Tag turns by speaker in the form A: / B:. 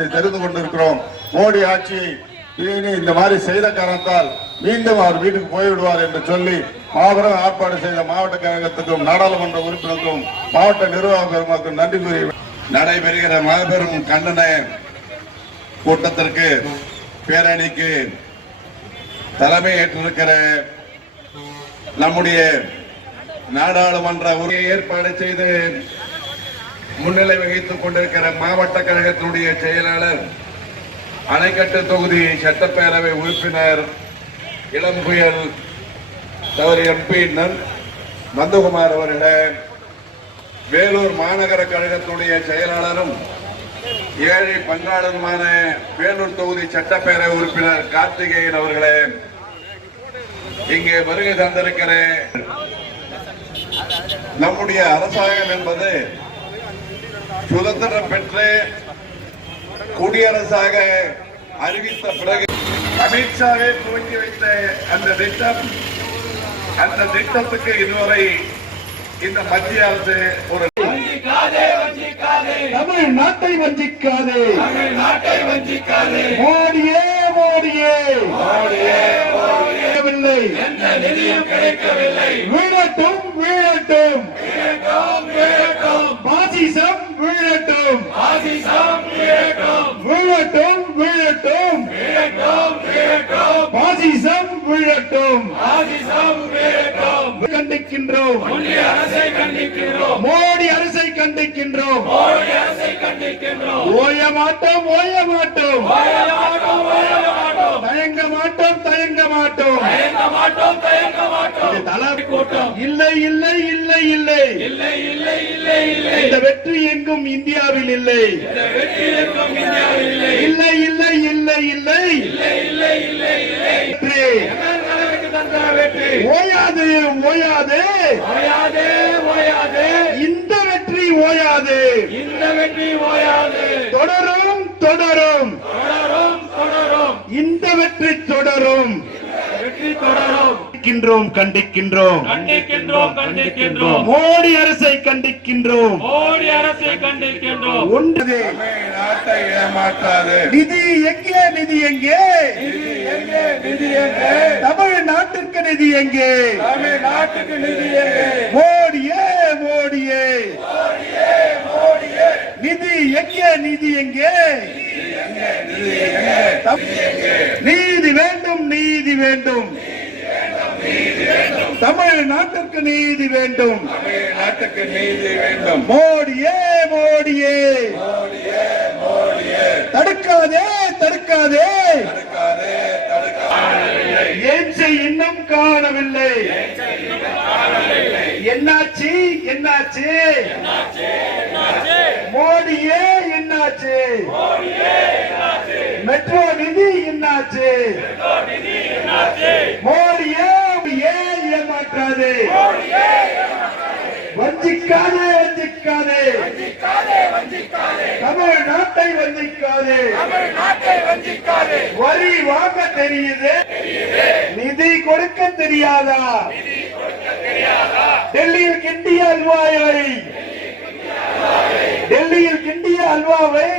A: என்பதை தெரிந்து கொண்டிருக்கிறோம். மோடி ஆட்சியை இனி இந்த மாதிரி செய்த காரணத்தால் மீண்டும் அவர் வீட்டுக்கு போய்விடுவார் என்று சொல்லி மாபெரும் ஏற்பாடு செய்த மாவட்ட கழகத்துக்கும் நாடாளுமன்ற உறுப்பினருக்கும் மாவட்ட நிர்வாக பெருமக்களுக்கும் நன்றி கூறி நடைபெறுகிற மாபெரும் கண்டன கூட்டத்திற்கு பேரணிக்கு தலைமை ஏற்றிருக்கிற நம்முடைய நாடாளுமன்ற உரையை ஏற்பாடு செய்து முன்னிலை வகித்துக் கொண்டிருக்கிற மாவட்ட கழகத்தினுடைய செயலாளர் அணைக்கட்டு தொகுதி சட்டப்பேரவை உறுப்பினர் இளம்புயல் தவறு எம்பி நந்தகுமார் அவர்களே வேலூர் மாநகர கழகத்தினுடைய செயலாளரும் ஏழை பங்காளருமான வேலூர் தொகுதி சட்டப்பேரவை உறுப்பினர் கார்த்திகேயன் அவர்களே இங்கே வருகை தந்திருக்கிற நம்முடைய அரசாங்கம் என்பது சுதந்திரம் பெற்று குடியரசாக அறிவித்த பிறகு அமித்ஷாவே துவங்கி வைத்த அந்த திட்டம் அந்த திட்டத்துக்கு இதுவரை இந்த மத்திய அரசு ஒரு
B: தமிழ்நாட்டை வஞ்சிக்காதே.
C: நாட்டை வஞ்சிக்காதே.
B: மோடியே மோடியே. இல்லை
C: எந்த நிதியும் கிடைக்கவில்லை.
B: வீழட்டும் வீழட்டும்.
C: வீழட்டும் வீழட்டும்.
B: பாசிசம் விழட்டும்
C: விழட்டும்.
B: பாசிசம் விழட்டும். கண்டிக்கின்றோம். மோடி அரசை கண்டிக்கின்றோம். ஓய மாட்டோம் ஓய மாட்டோம்.
C: மாட்டோம்
B: தயங்க மாட்டோம். தயங்க மாட்டோம்
C: தயங்க மாட்டோம்.
B: தலை
C: கூட்டம்.
B: இல்லை இல்லை இல்லை இல்லை.
C: இல்லை இல்லை இல்லை இல்லை.
B: இந்த வெற்றி எங்கும் இந்தியாவில் இல்லை.
C: இந்த வெற்றி இருக்கும் இந்தியாவில் இல்லை.
B: இல்லை இல்லை இல்லை இல்லை.
C: இல்லை இல்லை இல்லை இல்லை.
B: வெற்றி.
C: வெற்றி.
B: ஓயாது ஓயாது.
C: ஓயாதே ஓயாதே.
B: இந்த வெற்றி ஓயாது.
C: இந்த வெற்றி ஓயாது.
B: தொடரும் தொடரும்.
C: தொடரும் தொடரும்.
B: இந்த வெற்றி தொடரும்
C: வெற்றி தொடரும்
B: கண்டிக்கின்றோம் கண்டிக்கின்றோம்.
C: கண்டிக்கின்றோம் கண்டிக்கின்றோம்.
B: மோடி அரசை கண்டிக்கின்றோம்.
C: மோடி அரசை கண்டிக்கின்றோம்.
B: ஒன்று.
A: நாட்டை ஏமாற்றாது.
B: நிதி எங்கே நிதி எங்கே?
C: எங்கே நிதி எங்கே?
B: தமிழ்நாட்டிற்கு நிதி எங்கே?
C: தமிழ்நாட்டுக்கு நிதி எங்கே?
B: மோடியே மோடியே. நிதி எங்கே நிதி எங்கே? நீதி வேண்டும் நீதி வேண்டும். தமிழ்நாட்டிற்கு நீதி வேண்டும்.
A: நாட்டுக்கு நீதி வேண்டும்
B: மோடியே மோடியே. தடுக்காதே தடுக்காதே. ஏச்சை இன்னும் காணவில்லை. என்னாச்சு என்னாச்சு? மோடியே என்னாச்சு? மெட்ரோ நிதி என்னாச்சு? மோடியே ஏன் ஏமாற்றாது. வஞ்சிக்காதே வஞ்சிக்காதே. தமிழ்நாட்டை வஞ்சிக்காதே. வரி வாங்க தெரியுது. நிதி கொடுக்க தெரியாதா? டெல்லியில் கிண்டிய அல்வாயை. டெல்லியில் கிண்டிய அல்வாவை.